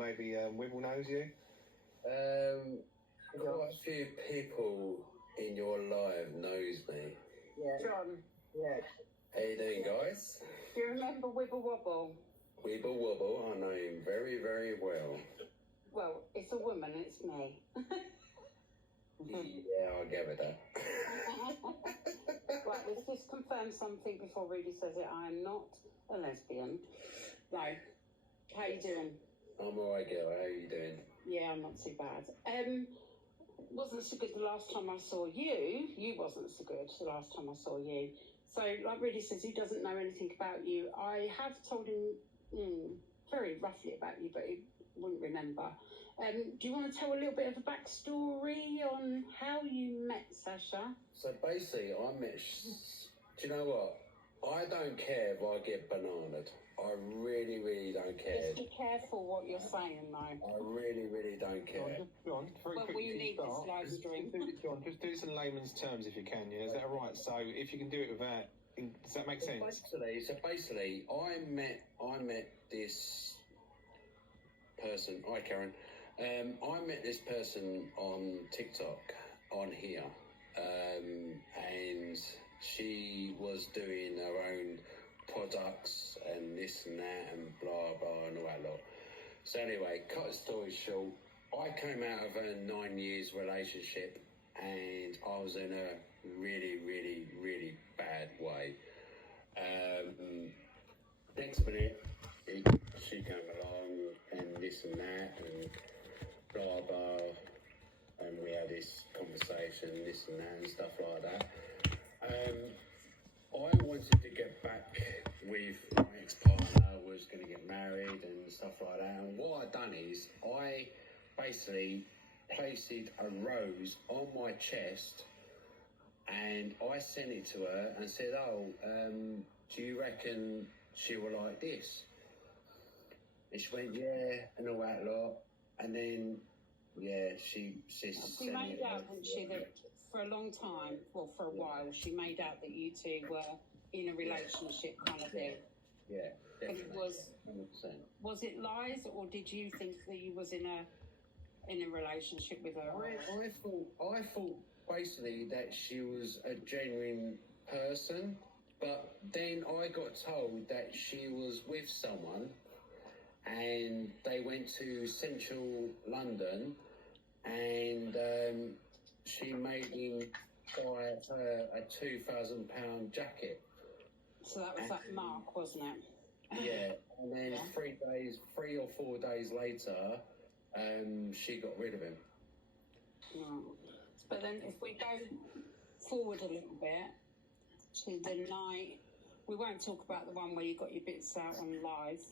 maybe Wibble knows you? Quite a few people in your life knows me. Yeah. John, Yeah. How you doing, guys? do you remember Wibble Wobble? Weeble Wobble, I know him very, very well. Well, it's a woman, it's me. Yeah, I'll give it that. Right, let's just confirm something before Rudy says it. I am not a lesbian. No. How you doing? I'm alright, girl. How you doing? Yeah, I'm not too bad. Wasn't so good the last time I saw you. You wasn't so good the last time I saw you. So, like Rudy says, he doesn't know anything about you. I have told him very roughly about you, but he wouldn't remember. Do you want to tell a little bit of a backstory on how you met Sasha? So basically, I met... Do you know what? I don't care if I get bananaed. I really, really don't care. Just be careful what you're saying, though. I really, really don't care. John, very But quickly we need this start. live stream. John, just do this in layman's terms if you can, yeah? Is that all right? So if you can do it without... Does that make sense? So basically, I met this person. Hi, Karen. I met this person on TikTok, on here, and she was doing her own products and this and that and blah blah and all that lot. So anyway, cut the story short, I came out of a 9 years relationship and I was in a really, really, really bad way. Next minute, she came along and this and that and blah blah, and we had this conversation, this and that and stuff like that. I wanted to get back with my ex-partner, was going to get married and stuff like that. And what I'd done is I basically placed a rose on my chest and I sent it to her and said, do you reckon she will like this? And she went, yeah, and all that lot. And then, yeah, she She made out, didn't she, that for a long time, well, for a while, she made out that you two were in a relationship kind of thing. Yeah, definitely. But it was, 100%. was it lies, or did you think that you was in a relationship with her? I thought basically that she was a genuine person, but then I got told that she was with someone and they went to central London and she made him buy her a £2,000 jacket. So that was that Mark, wasn't it? Yeah, and then 3 or 4 days later, she got rid of him. Right. But then if we go forward a little bit to the night, we won't talk about the one where you got your bits out on live.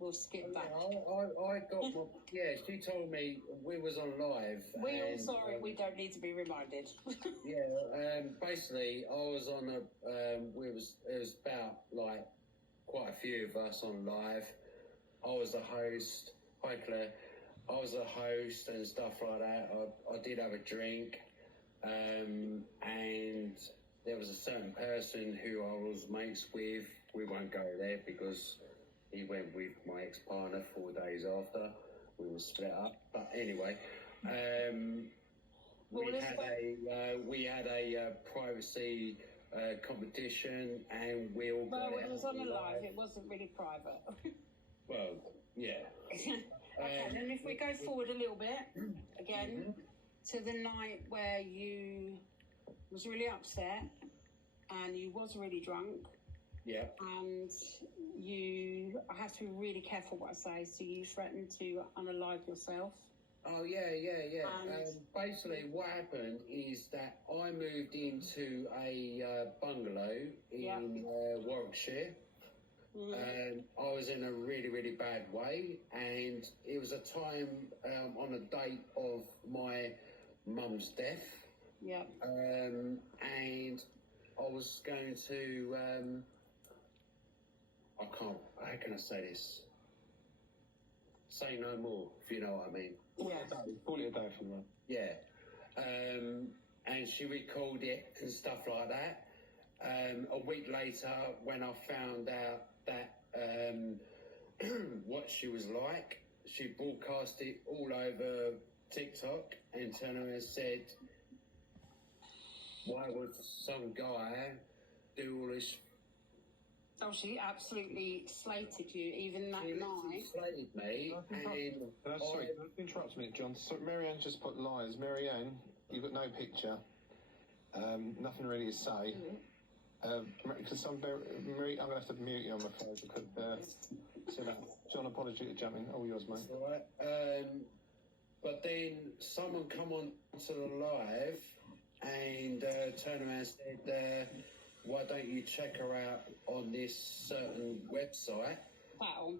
We'll skip that. I got my... Yeah, she told me we was on live. We're all sorry, we don't need to be reminded. Yeah, basically, I was on it was about, like, quite a few of us on live. I was the host. Hi, Claire. I was the host and stuff like that. I did have a drink. And there was a certain person who I was mates with. We won't go there because he went with my ex-partner 4 days after. We were split up. But anyway, we had a privacy competition and we all got it was on a live. It wasn't really private. Well, yeah. Okay, then if we go forward a little bit, again, to the night where you was really upset and you was really drunk. Yeah. And I have to be really careful what I say, so you threatened to unalive yourself. Oh, yeah. Basically, what happened is that I moved into a bungalow in Warwickshire. I was in a really, really bad way, and it was a time on a date of my mum's death. Yeah. And I was going to, how can I say this? Say no more, if you know what I mean. Call it a day from that. Yeah. And she recalled it and stuff like that. A week later, when I found out that what she was like, she broadcast it all over TikTok and turned around and said, why would some guy do all this? Oh, she absolutely slated you, even that She night. slated me, and Sorry, can I interrupt a minute, John? Sorry, Marianne just put lies. Marianne, you've got no picture. Nothing really to say. Because I'm going to have to mute you, I'm afraid, because so that. John, apology to jump in. All yours, mate. that's right. But then someone come on to the live and turned around and said, why don't you check her out on this certain website? Tattle.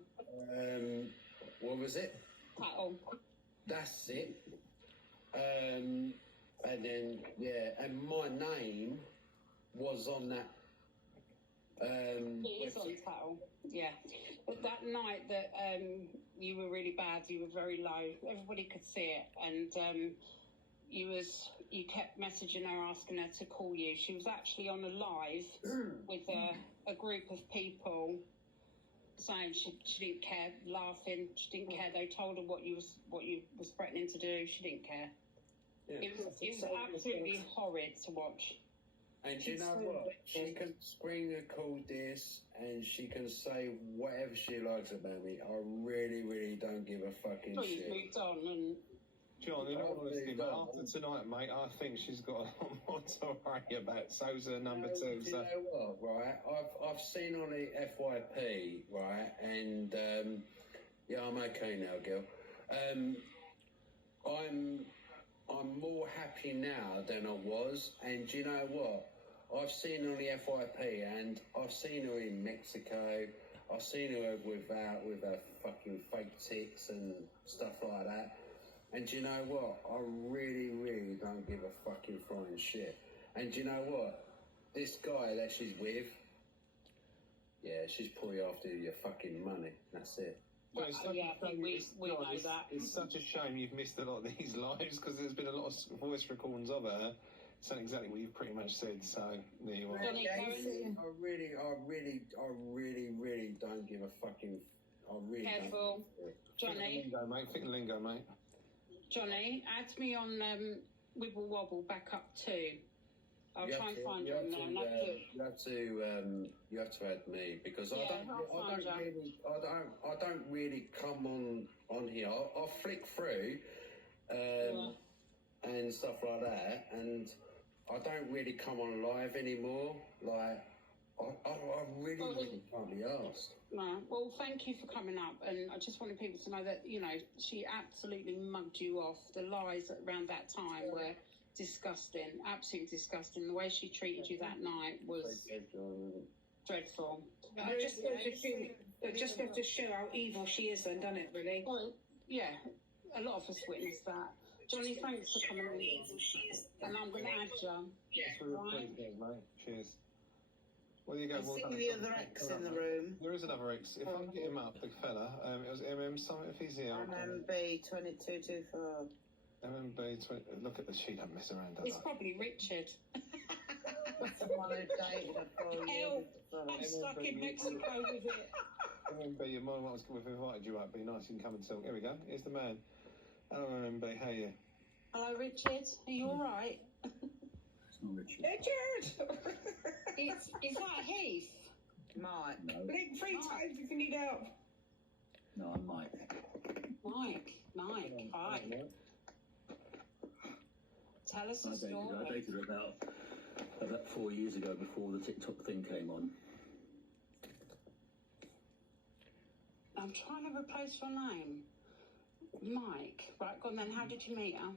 What was it? Tattle. That's it. And then, and my name was on that. It is on Tattle, yeah. But that night that you were really bad, you were very low, everybody could see it, and you kept messaging her, asking her to call you. She was actually on a live with a group of people saying she didn't care, laughing, she didn't care. They told her what you was threatening to do. She didn't care. Yeah. It was absolutely horrid to watch. And you know what? She can screen record this and she can say whatever she likes about me. I really, really don't give a fucking Well, you've shit. moved on, and John, in all honesty, but after tonight, mate, I think she's got a lot more to worry about. So's her number two. Do you know what, right? I've seen on the FYP, right? And yeah, I'm okay now, girl. I'm more happy now than I was. And do you know what? I've seen her on the FYP, and I've seen her in Mexico. I've seen her with her fucking fake tits and stuff like that. And do you know what? I really, really don't give a fucking flying shit. And do you know what? This guy that she's with, yeah, she's probably after your fucking money. That's it. well, yeah, I think we know that. It's such a shame you've missed a lot of these lives because there's been a lot of voice recordings of her saying exactly what you've pretty much said. So there you are. Johnny, I really don't give a fucking. I really Careful. don't. Johnny, Think lingo, mate. Johnny, add me on Wibble Wobble back up too. I'll try and find you on there. And You have to add me because Yeah, I don't really come on here. I'll flick through and stuff like that, and I don't really come on live anymore. Like I really can't be asked. No. Well, thank you for coming up, and I just wanted people to know that she absolutely mugged you off. The lies around that time were disgusting, absolutely disgusting. The way she treated you that night was dreadful. It just goes to show how evil she is, then, doesn't it? Really? Well, yeah, a lot of us witnessed that. Johnny, thanks for coming on. And I'm going to add you. Right? Mate. Cheers. Well, you go. I see the other X in the room. There is another X. If I can get him up, the fella, it was something if he's here. MMB 2224. MMB 20. Look at the sheet. Don't mess around. It's probably Richard. Someone who dated her for Help! years. I'm stuck in Mexico with it. MMB, your mum wants to have invited you up. Be nice and come and talk. Here we go. Here's the man. Hello, MMB. How are you? Hello, Richard. Are you all right? It's not Richard. Richard! Is that Heath? Mike. No, Blink 3 times if you need help. no, I'm Mike. Mike. Hi. Tell us I a dated story. her about 4 years ago before the TikTok thing came on. I'm trying to replace your name. Mike. Right, go on then. How did you meet her?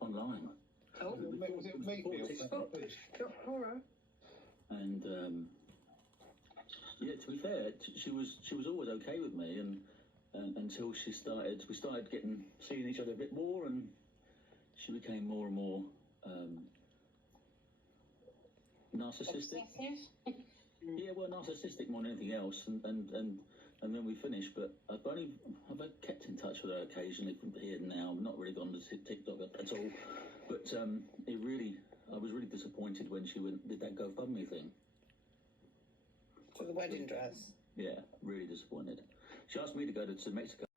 Online. Oh, Was it me? All right. And yeah, to be fair, she was always okay with me, and until we started seeing each other a bit more, and she became more and more narcissistic. obsessive? Yeah, well, narcissistic more than anything else, and then we finished. But I've kept in touch with her occasionally from here and now. I'm not really gone to TikTok at all. But I was really disappointed when she did that GoFundMe thing. For the wedding dress. Yeah, really disappointed. She asked me to go to Mexico.